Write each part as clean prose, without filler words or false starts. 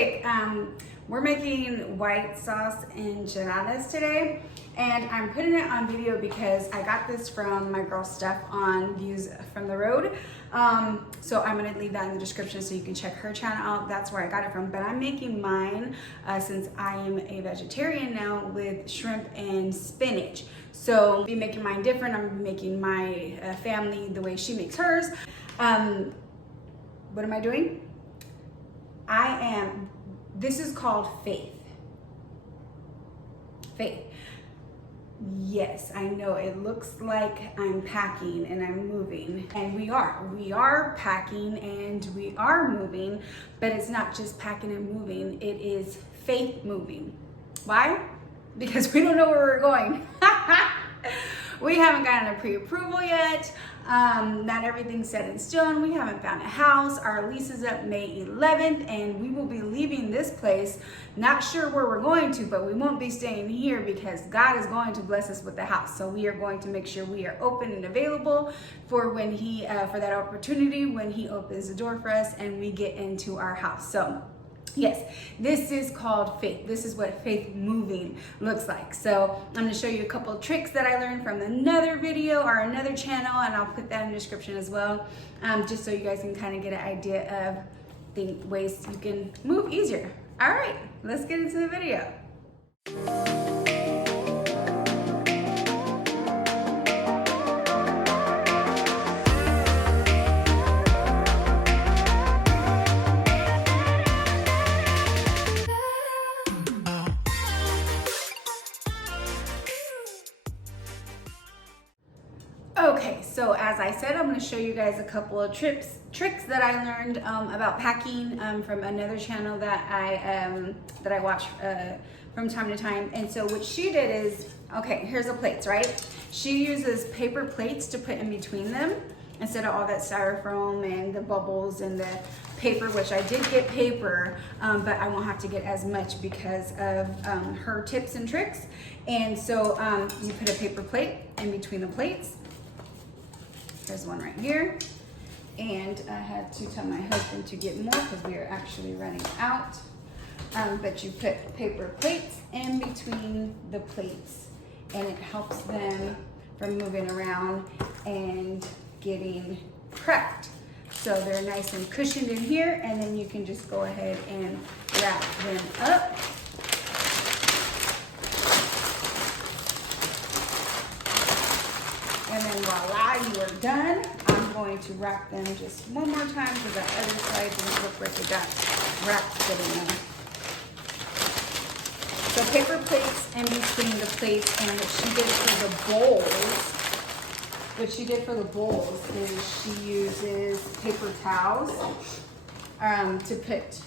quick. We're making white sauce enchiladas today, and I'm putting it on video because I got this from my girl Steph on Views from the Road. So I'm gonna leave that in the description so you can check her channel out. That's where I got it from. But I'm making mine since I am a vegetarian now with shrimp and spinach. So I'll be making mine different. I'm making my family the way she makes hers. What am I doing? This is called faith. Faith. Yes, I know it looks like I'm packing and I'm moving, and we are packing and we are moving, but it's not just packing and moving, it is faith moving. Why? Because we don't know where we're going. We haven't gotten a pre-approval yet. Not everything's set in stone. We haven't found a house. Our lease is up May 11th, and we will be leaving this place. Not sure where we're going to, but we won't be staying here because God is going to bless us with the house. So we are going to make sure we are open and available for when for that opportunity when He opens the door for us and we get into our house. So yes, this is called faith. This is what faith moving looks like. So I'm going to show you a couple of tricks that I learned from another video or another channel, and I'll put that in the description as well, just so you guys can kind of get an idea of the ways you can move easier. All right, let's get into the video. Okay, so as I said, I'm going to show you guys a couple of tricks that I learned about packing from another channel that I watch from time to time. And so what she did is, okay, here's the plates, right? She uses paper plates to put in between them instead of all that styrofoam and the bubbles and the paper, which I did get paper, but I won't have to get as much because of her tips and tricks. And so you put a paper plate in between the plates. There's one right here, and I had to tell my husband to get more because we are actually running out. But you put paper plates in between the plates, and it helps them from moving around and getting cracked. So they're nice and cushioned in here, and then you can just go ahead and wrap them up. And then voila, you are done. I'm going to wrap them just one more time because the other side didn't look like it got wrapped good enough. So paper plates in between the plates, and what she did for the bowls is she uses paper towels to put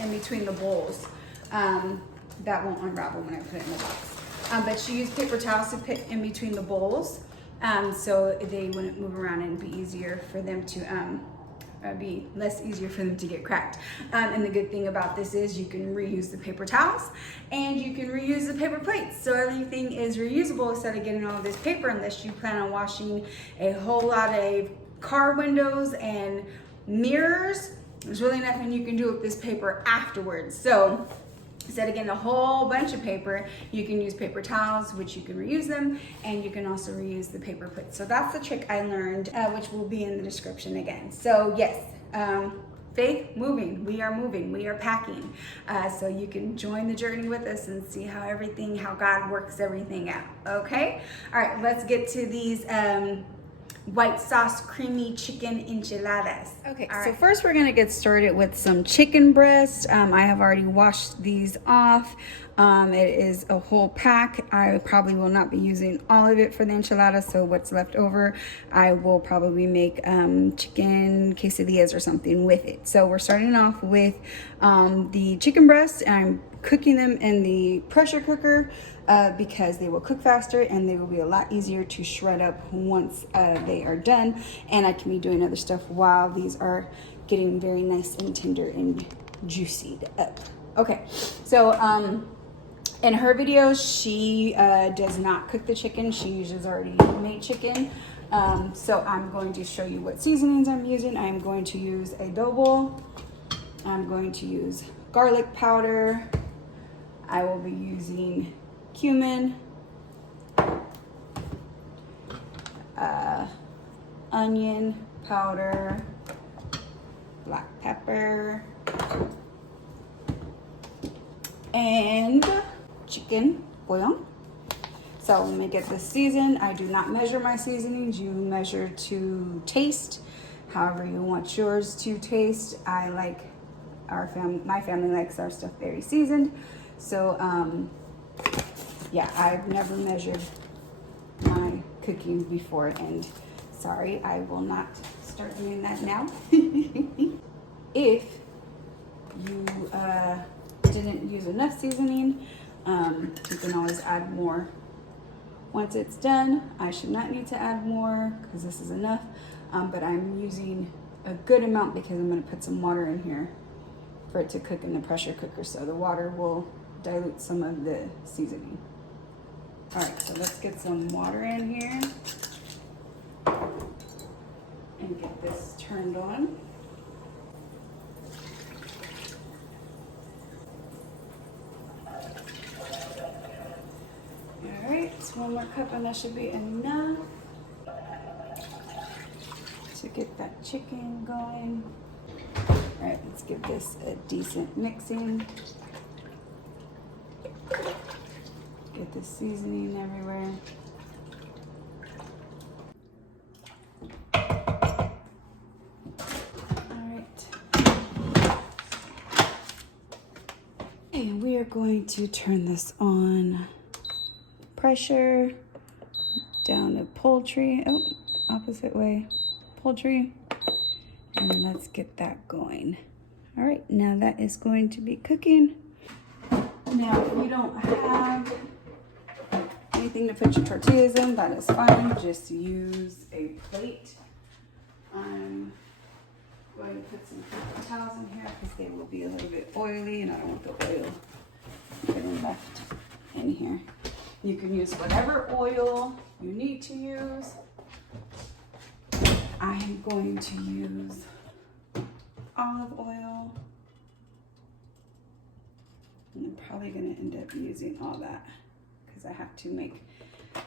in between the bowls. That won't unravel when I put it in the box. But she used paper towels to put in between the bowls. So they wouldn't move around and be easier for them to be less easier for them to get cracked. And the good thing about this is you can reuse the paper towels and you can reuse the paper plates. So everything is reusable instead of getting all this paper, unless you plan on washing a whole lot of car windows and mirrors. There's really nothing you can do with this paper afterwards. So instead of getting a whole bunch of paper, you can use paper towels, which you can reuse them, and you can also reuse the paper plates. So that's the trick I learned, which will be in the description again. So yes, faith moving, we are packing. So you can join the journey with us and see how God works everything out, okay? All right, let's get to these white sauce creamy chicken enchiladas. Okay, so first we're gonna get started with some chicken breast. I have already washed these off. It is a whole pack. I probably will not be using all of it for the enchiladas, so what's left over, I will probably make chicken quesadillas or something with it. So we're starting off with the chicken breast, and I'm cooking them in the pressure cooker because they will cook faster and they will be a lot easier to shred up once they are done. And I can be doing other stuff while these are getting very nice and tender and juicied up. Okay, so in her videos, she does not cook the chicken. She uses already made chicken. So I'm going to show you what seasonings I'm using. I'm going to use adobo. I'm going to use garlic powder. I will be using cumin, onion powder, black pepper, and chicken bouillon. So let me get this seasoned. I do not measure my seasonings. You measure to taste, however you want yours to taste. I like my family likes our stuff very seasoned. So yeah, I've never measured my cooking before, and sorry, I will not start doing that now. If you didn't use enough seasoning, you can always add more. Once it's done, I should not need to add more because this is enough, but I'm using a good amount because I'm going to put some water in here for it to cook in the pressure cooker, so the water will dilute some of the seasoning. All right, so let's get some water in here and get this turned on. All right, so 1 more cup and that should be enough to get that chicken going. All right, let's give this a decent mixing. Get the seasoning everywhere. All right. And we are going to turn this on. Pressure down to poultry. Oh, opposite way. Poultry. And let's get that going. All right, now that is going to be cooking. Now, if you don't have anything to put your tortillas in, that is fine. Just use a plate. I'm going to put some paper towels in here because they will be a little bit oily and I don't want the oil getting left in here. You can use whatever oil you need to use. I am going to use olive oil. I'm probably going to end up using all that because I have to make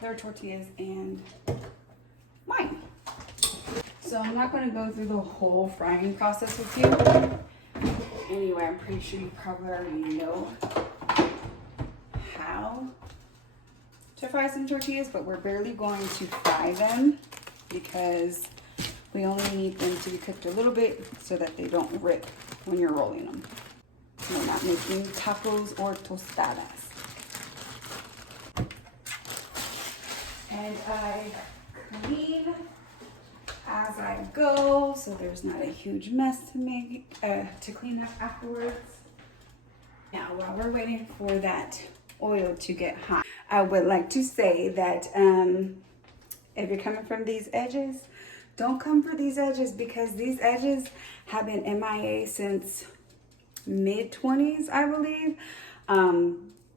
their tortillas and mine. So I'm not going to go through the whole frying process with you. Anyway, I'm pretty sure you probably already know how to fry some tortillas, but we're barely going to fry them because we only need them to be cooked a little bit so that they don't rip when you're rolling them. We're not making tacos or tostadas. And I clean as I go so there's not a huge mess to make to clean up afterwards. Now, while we're waiting for that oil to get hot, I would like to say that if you're coming from these edges, don't come for these edges because these edges have been MIA since mid-20s, I believe.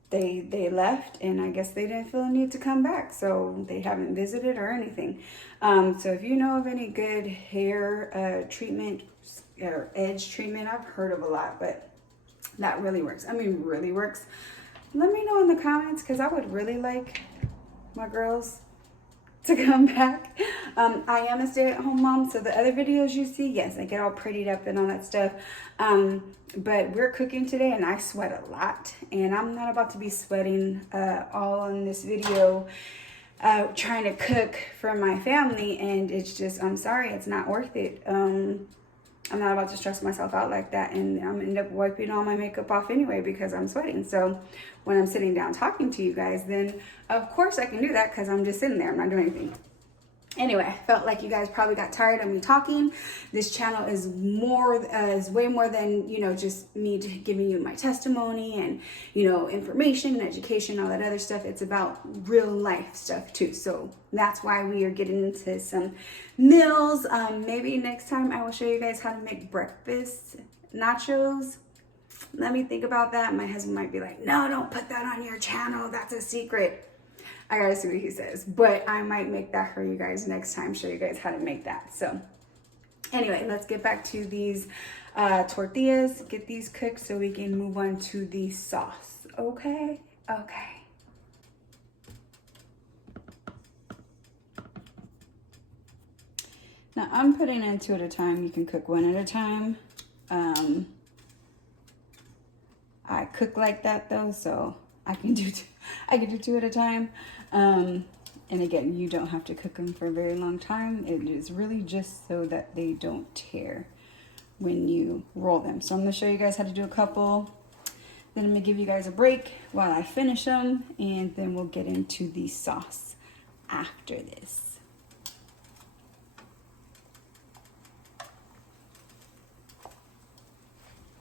They left and I guess they didn't feel a need to come back, so they haven't visited or anything. So if you know of any good hair treatment or edge treatment, I've heard of a lot, but that really works. I mean, really works. Let me know in the comments because I would really like my girls to come back. I am a stay-at-home mom, so the other videos you see, yes, I get all prettied up and all that stuff. But we're cooking today and I sweat a lot, and I'm not about to be sweating all in this video trying to cook for my family, and it's just, I'm sorry, it's not worth it. I'm not about to stress myself out like that, and I'm gonna end up wiping all my makeup off anyway because I'm sweating. So when I'm sitting down talking to you guys, then of course I can do that because I'm just sitting there, I'm not doing anything. Anyway, I felt like you guys probably got tired of me talking. This channel is way more than, you know, just me giving you my testimony and, you know, information and education, all that other stuff. It's about real life stuff too. So that's why we are getting into some meals. Maybe next time I will show you guys how to make breakfast nachos. Let me think about that. My husband might be like, no, don't put that on your channel. That's a secret. I gotta see what he says, but I might make that for you guys next time, show you guys how to make that. So Anyway, let's get back to these tortillas, get these cooked so we can move on to the sauce. Okay? Okay. Now I'm putting in 2 at a time. You can cook 1 at a time. I cook like that though, so I can do 2 at a time. And again, you don't have to cook them for a very long time. It is really just so that they don't tear when you roll them. So I'm gonna show you guys how to do a couple. Then I'm gonna give you guys a break while I finish them, and then we'll get into the sauce after this.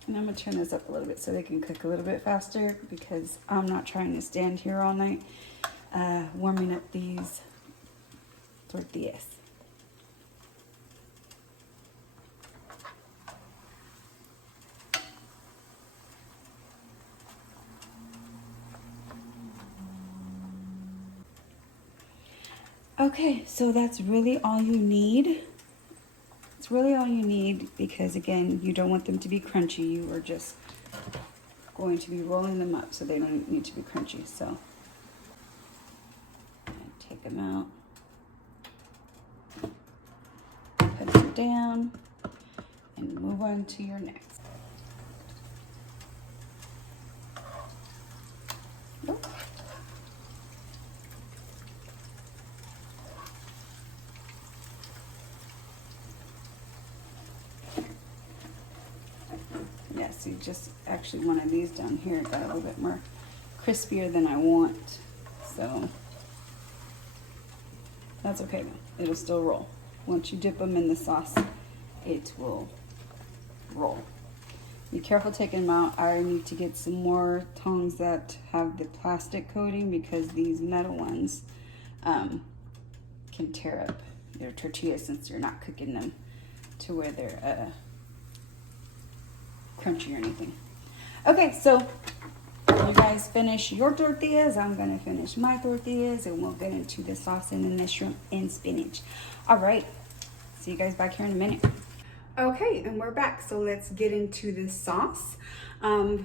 And I'm gonna turn this up a little bit so they can cook a little bit faster, because I'm not trying to stand here all night warming up these tortillas. Okay, so that's really all you need. It's really all you need, because again, you don't want them to be crunchy. You are just going to be rolling them up, so they don't need to be crunchy. So take them out, put them down, and move on to your next. Nope. Yes, you just actually one of these down here got a little bit more crispier than I want, so that's okay though. It'll still roll. Once you dip them in the sauce, it will roll. Be careful taking them out. I need to get some more tongs that have the plastic coating, because these metal ones can tear up their tortillas since you're not cooking them to where they're crunchy or anything. Okay, so you guys finish your tortillas, I'm gonna finish my tortillas, and we'll get into the sauce and then the shrimp and spinach. All right, see you guys back here in a minute. Okay, and we're back. So let's get into the sauce.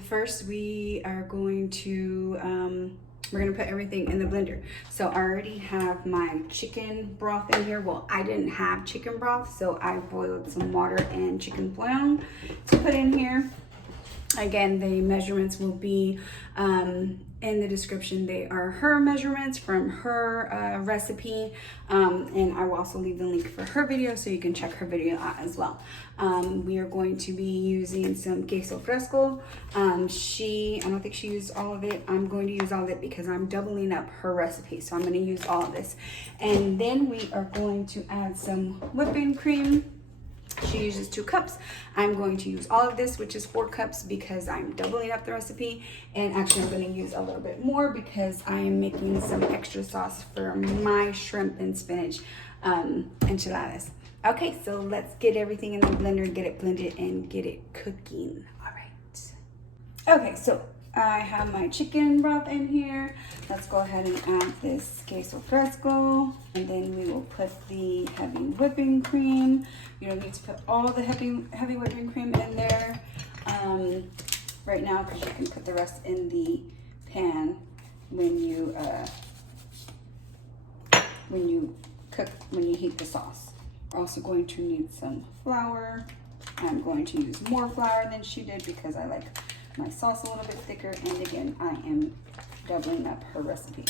First, we are going to we're gonna put everything in the blender. So I already have my chicken broth in here. Well, I didn't have chicken broth, so I boiled some water and chicken bouillon to put in here. Again, the measurements will be in the description. They are her measurements from her recipe, and I will also leave the link for her video so you can check her video out as well. We are going to be using some Queso Fresco. I don't think she used all of it. I'm going to use all of it because I'm doubling up her recipe, so I'm going to use all of this. And then we are going to add some whipping cream. She uses 2 cups. I'm going to use all of this, which is 4 cups, because I'm doubling up the recipe. And actually I'm going to use a little bit more because I am making some extra sauce for my shrimp and spinach enchiladas. Okay, so let's get everything in the blender, get it blended, and get it cooking. All right. Okay, so I have my chicken broth in here. Let's go ahead and add this Queso Fresco, and then we will put the heavy whipping cream. You don't need to put all the heavy whipping cream in there right now, because you can put the rest in the pan when you heat the sauce. We're also going to need some flour. I'm going to use more flour than she did because I like my sauce a little bit thicker, and again, I am doubling up her recipe.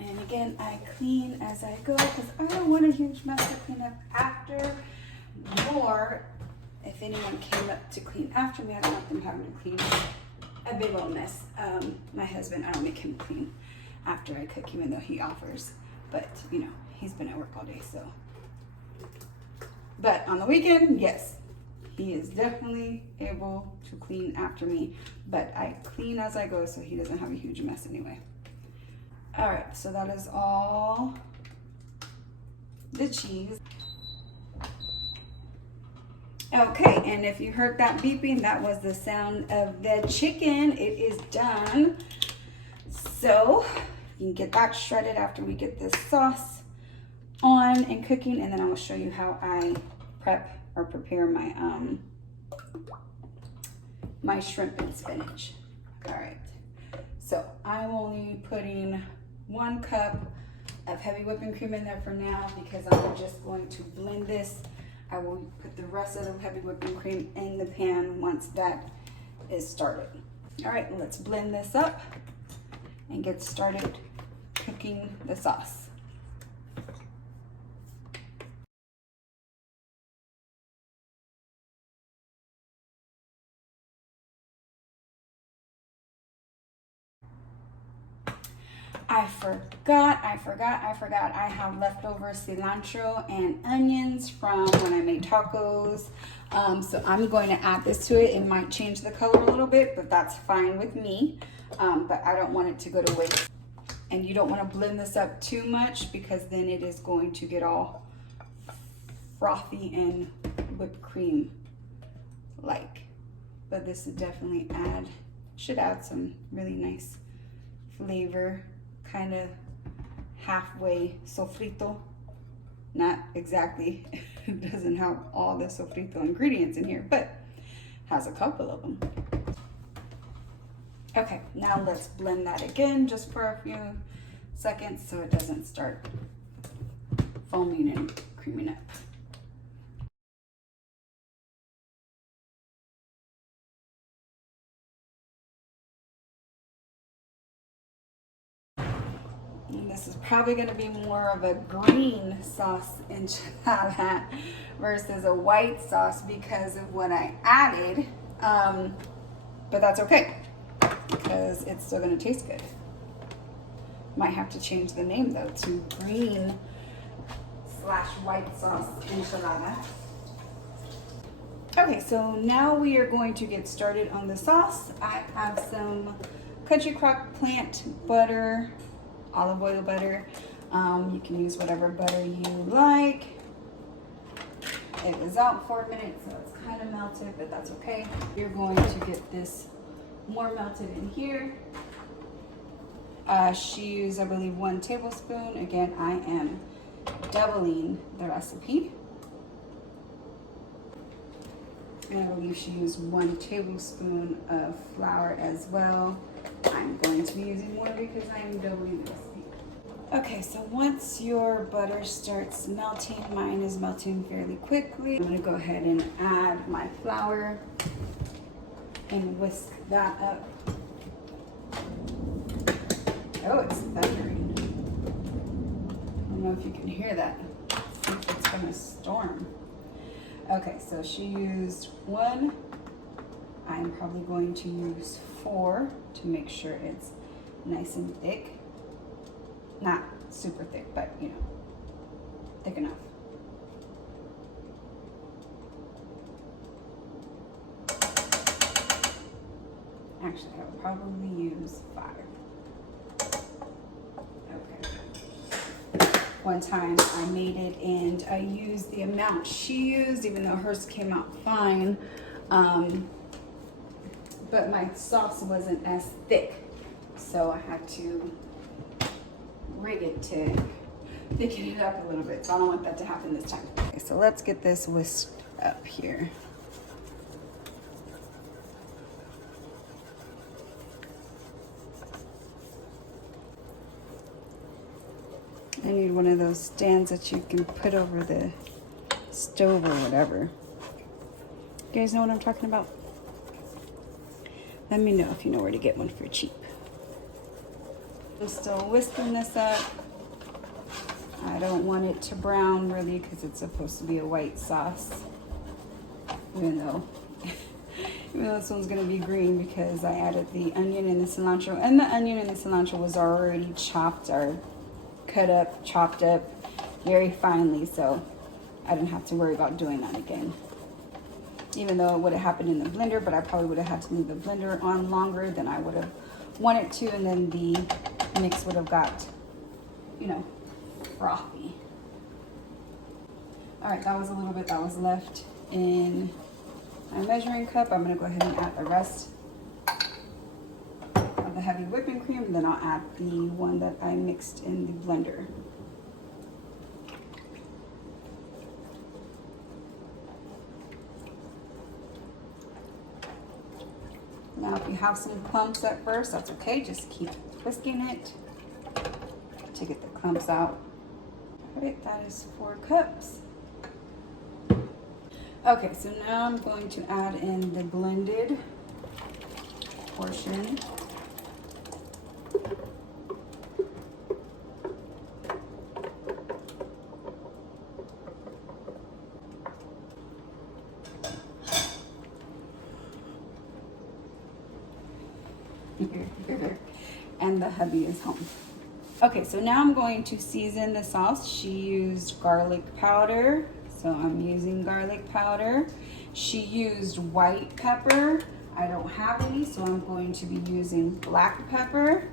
And again, I clean as I go because I don't want a huge mess to clean up after, or if anyone came up to clean after me, I don't want them having to clean a big old mess. My husband, I don't make him clean after I cook, even though he offers, but you know, he's been at work all day, so. But on the weekend, yes, he is definitely able to clean after me, but I clean as I go so he doesn't have a huge mess anyway. All right, so that is all the cheese. Okay, and if you heard that beeping, that was the sound of the chicken. It is done. So you can get that shredded after we get this sauce on and cooking, and then I will show you how I prep or prepare my my shrimp and spinach. All right, so I'm only putting 1 cup of heavy whipping cream in there for now because I'm just going to blend this. I will put the rest of the heavy whipping cream in the pan once that is started. All right, let's blend this up and get started cooking the sauce. I have leftover cilantro and onions from when I made tacos. So I'm going to add this to it. It might change the color a little bit, but that's fine with me. But I don't want it to go to waste. And you don't want to blend this up too much because then it is going to get all frothy and whipped cream like. But this would definitely should add some really nice flavor, kind of halfway sofrito. Not exactly, it doesn't have all the sofrito ingredients in here, but has a couple of them. Okay, now let's blend that again just for a few seconds so it doesn't start foaming and creaming up. And this is probably going to be more of a green sauce enchilada versus a white sauce because of what I added. But that's okay because it's still going to taste good. Might have to change the name though to green / white sauce enchilada. Okay, so now we are going to get started on the sauce. I have some country crock plant butter, olive oil butter. You can use whatever butter you like. It was out for a minute, so it's kind of melted, but that's okay. You're going to get this more melted in here. She used, I believe, 1 tablespoon. Again, I am doubling the recipe. And I believe she used 1 tablespoon of flour as well. I'm going to be using more because I am doubling the recipe. Okay, so once your butter starts melting, mine is melting fairly quickly. I'm gonna go ahead and add my flour and whisk that up. Oh, it's thundering. I don't know if you can hear that. I think it's gonna storm. Okay, so she used 1. I'm probably going to use 4 to make sure it's nice and thick. Not super thick, but you know, thick enough. Actually, I would probably use 5. Okay. One time I made it and I used the amount she used, even though hers came out fine. But my sauce wasn't as thick, so I had to rig it to thicken it up a little bit. So I don't want that to happen this time. Okay, so let's get this whisked up here. I need one of those stands that you can put over the stove or whatever. You guys know what I'm talking about? Let me know if you know where to get one for cheap. I'm still whisking this up. I don't want it to brown really because it's supposed to be a white sauce. Even though this one's gonna be green because I added the onion and the cilantro. And the onion and the cilantro was already chopped or cut up, chopped up very finely. So I didn't have to worry about doing that again. Even though it would have happened in the blender, but I probably would have had to leave the blender on longer than I would have wanted to, and then the mix would have got, you know, frothy. All right, that was a little bit that was left in my measuring cup. I'm gonna go ahead and add the rest of the heavy whipping cream, and then I'll add the one that I mixed in the blender. Now if you have some clumps at first, that's okay. Just keep whisking it to get the clumps out. All right, that is 4 cups. Okay, so now I'm going to add in the blended portion. And the hubby is home. Okay, so now I'm going to season the sauce. She used garlic powder, so I'm using garlic powder. She used white pepper. I don't have any, so I'm going to be using black pepper.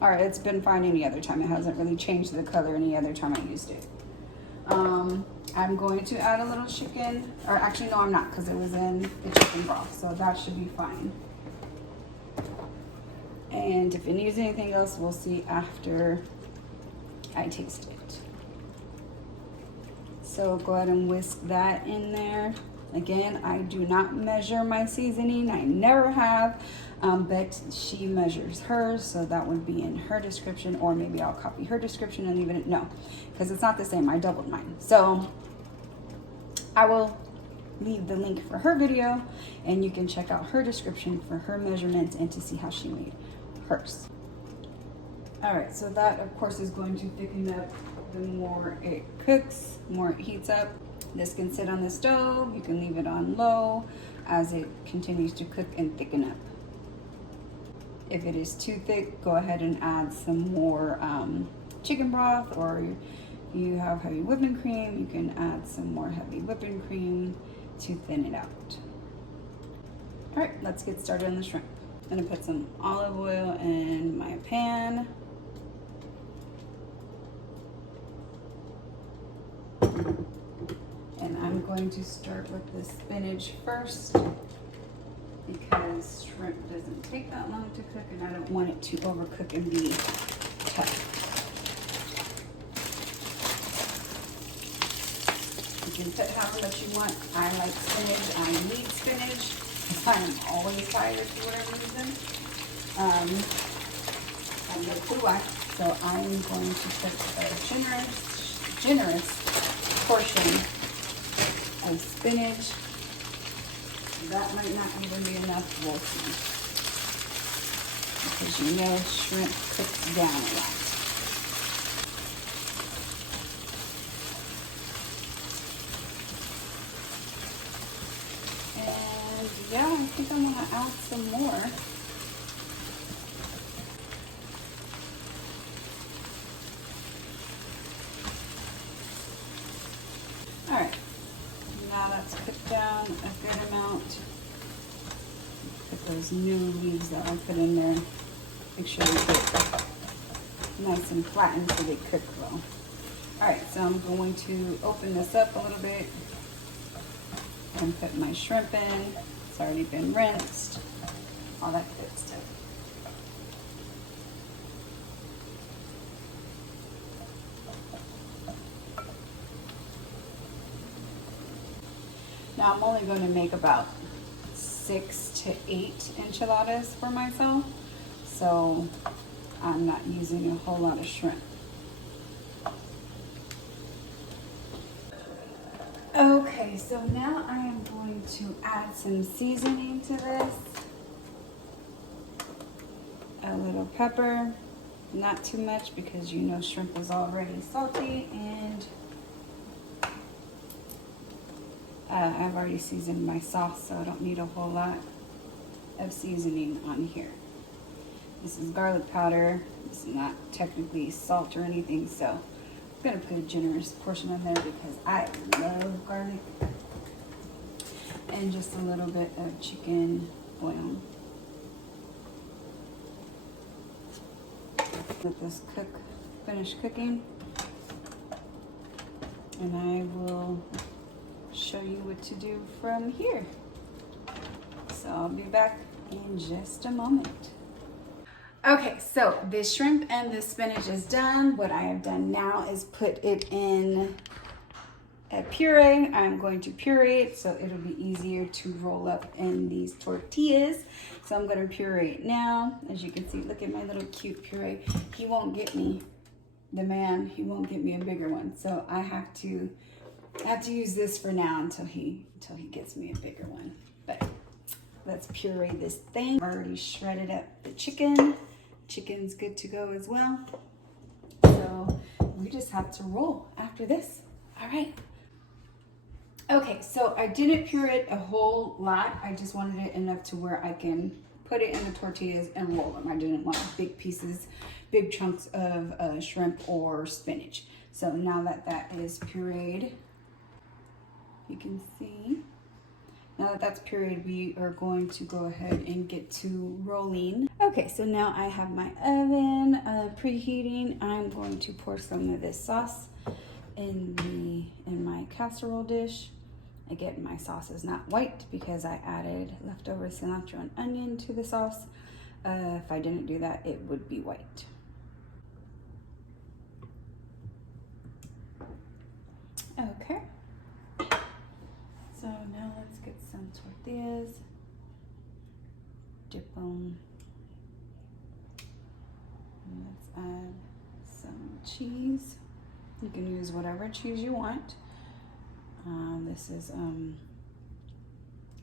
All right, it's been fine any other time. It hasn't really changed the color any other time I used it. I'm going to add a little chicken, or actually no, I'm not, because it was in the chicken broth, so that should be fine. And if it needs anything else, we'll see after I taste it. So go ahead and whisk that in there. Again, I do not measure my seasoning. I never have, but she measures hers, so that would be in her description, or maybe I'll copy her description and leave it. No, because it's not the same. I doubled mine. So I will leave the link for her video, and you can check out her description for her measurements and to see how she made hers. All right, so that of course is going to thicken up the more it cooks, more it heats up. This can sit on the stove. You can leave it on low as it continues to cook and thicken up. If it is too thick, go ahead and add some more chicken broth, or if you have heavy whipping cream, you can add some more heavy whipping cream to thin it out. All right, let's get started on the shrimp. I'm gonna put some olive oil in my pan. And I'm going to start with the spinach first because shrimp doesn't take that long to cook and I don't want it to overcook and be tough. You can put however much you want. I like spinach. I need spinach. I'm always tired for whatever reason. I have no clue why. So I'm going to put a generous portion of spinach. That might not even be enough. We'll see. Because you know shrimp cooks down a lot. Yeah, I think I'm gonna add some more. All right, now that's cooked down a good amount. Put those new leaves that I put in there. Make sure they get nice and flattened so they cook well. All right, so I'm going to open this up a little bit and put my shrimp in. It's already been rinsed, all that good stuff. Now I'm only going to make about 6 to 8 enchiladas for myself, so I'm not using a whole lot of shrimp. Okay, so now I am going to add some seasoning to this. A little pepper, not too much because you know shrimp is already salty, and I've already seasoned my sauce, so I don't need a whole lot of seasoning on here. This is garlic powder. This is not technically salt or anything, so I'm gonna put a generous portion in there because I love garlic. And just a little bit of chicken oil. Let this finish cooking. And I will show you what to do from here. So I'll be back in just a moment. Okay, so the shrimp and the spinach is done. What I have done now is put it in a puree. I'm going to puree it so it'll be easier to roll up in these tortillas. So I'm going to puree it now. As you can see, look at my little cute puree. He won't get me, the man, he won't get me a bigger one. So I have to use this for now until he gets me a bigger one. But let's puree this thing. I've already shredded up the chicken. Chicken's good to go as well. So we just have to roll after this. All right. Okay, so I didn't puree it a whole lot. I just wanted it enough to where I can put it in the tortillas and roll them. I didn't want big pieces, big chunks of shrimp or spinach. So now that that is pureed, you can see. Now that that's pureed, we are going to go ahead and get to rolling. Okay, so now I have my oven preheating. I'm going to pour some of this sauce in my casserole dish. Again, my sauce is not white because I added leftover cilantro and onion to the sauce. If I didn't do that, it would be white. Okay. So now let's get some tortillas. Dip them. And let's add some cheese. You can use whatever cheese you want. This is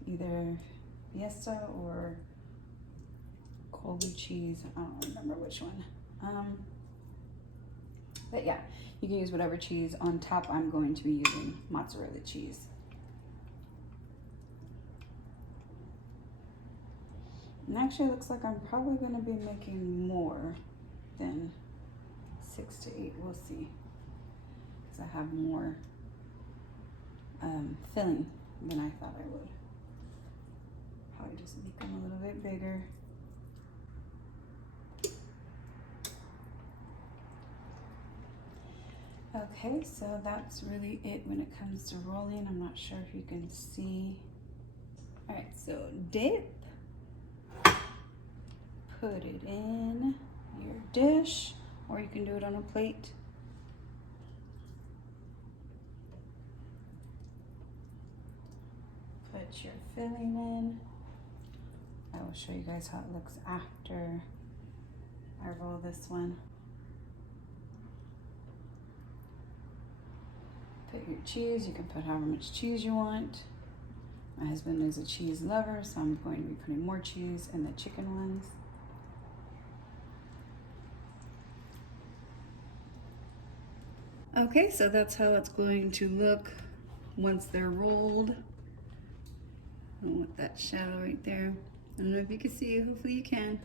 either Fiesta or Colby cheese. I don't remember which one. But yeah, you can use whatever cheese. On top, I'm going to be using mozzarella cheese. And actually, it looks like I'm probably going to be making more than 6 to 8. We'll see. Because I have more filling than I thought I would. Probably just make them a little bit bigger. Okay, so that's really it when it comes to rolling. I'm not sure if you can see. All right, so dip. Put it in your dish, or you can do it on a plate. Put your filling in. I will show you guys how it looks after I roll this one. Put your cheese. You can put however much cheese you want. My husband is a cheese lover, so I'm going to be putting more cheese in the chicken ones. Okay, so that's how it's going to look once they're rolled. I want that shadow right there. I don't know if you can see, hopefully you can.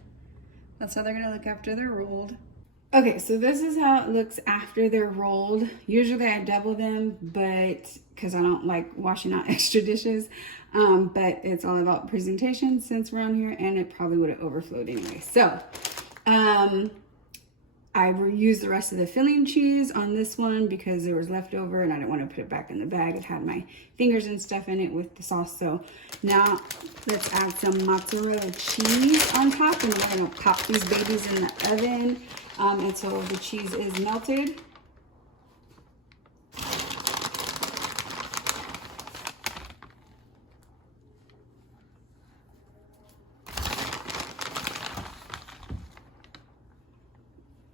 That's how they're gonna look after they're rolled. Okay, so this is how it looks after they're rolled. Usually I double them, but because I don't like washing out extra dishes. But it's all about presentation since we're on here, and it probably would have overflowed anyway. So, I reused the rest of the filling cheese on this one because there was leftover and I didn't want to put it back in the bag. It had my fingers and stuff in it with the sauce. So now let's add some mozzarella cheese on top, and we're going to pop these babies in the oven until the cheese is melted.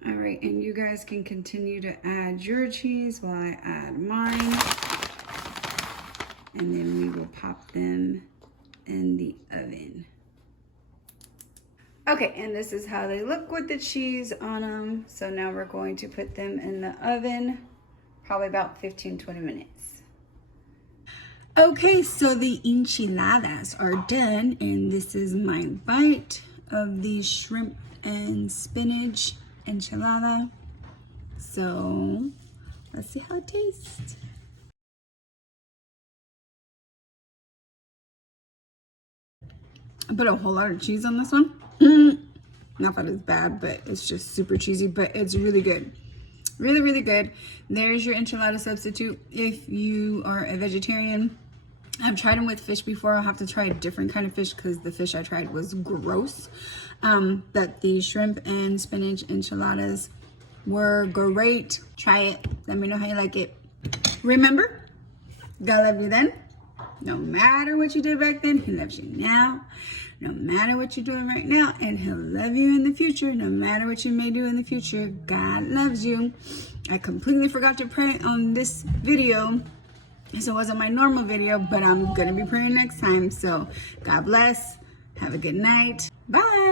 Alright, and you guys can continue to add your cheese while I add mine. And then we will pop them in the oven. Okay, and this is how they look with the cheese on them. So now we're going to put them in the oven, probably about 15-20 minutes. Okay, so the enchiladas are done, and this is my bite of the shrimp and spinach enchilada. So let's see how it tastes. I put a whole lot of cheese on this one. Not that it's bad, but it's just super cheesy, but it's really good. Really, really good. There's your enchilada substitute if you are a vegetarian. I've tried them with fish before. I'll have to try a different kind of fish because the fish I tried was gross. But the shrimp and spinach enchiladas were great. Try it. Let me know how you like it. Remember, God loved you then. No matter what you did back then, he loves you now. No matter what you're doing right now, and he'll love you in the future. No matter what you may do in the future, God loves you. I completely forgot to pray on this video. So it wasn't my normal video, but I'm going to be praying next time. So God bless. Have a good night. Bye.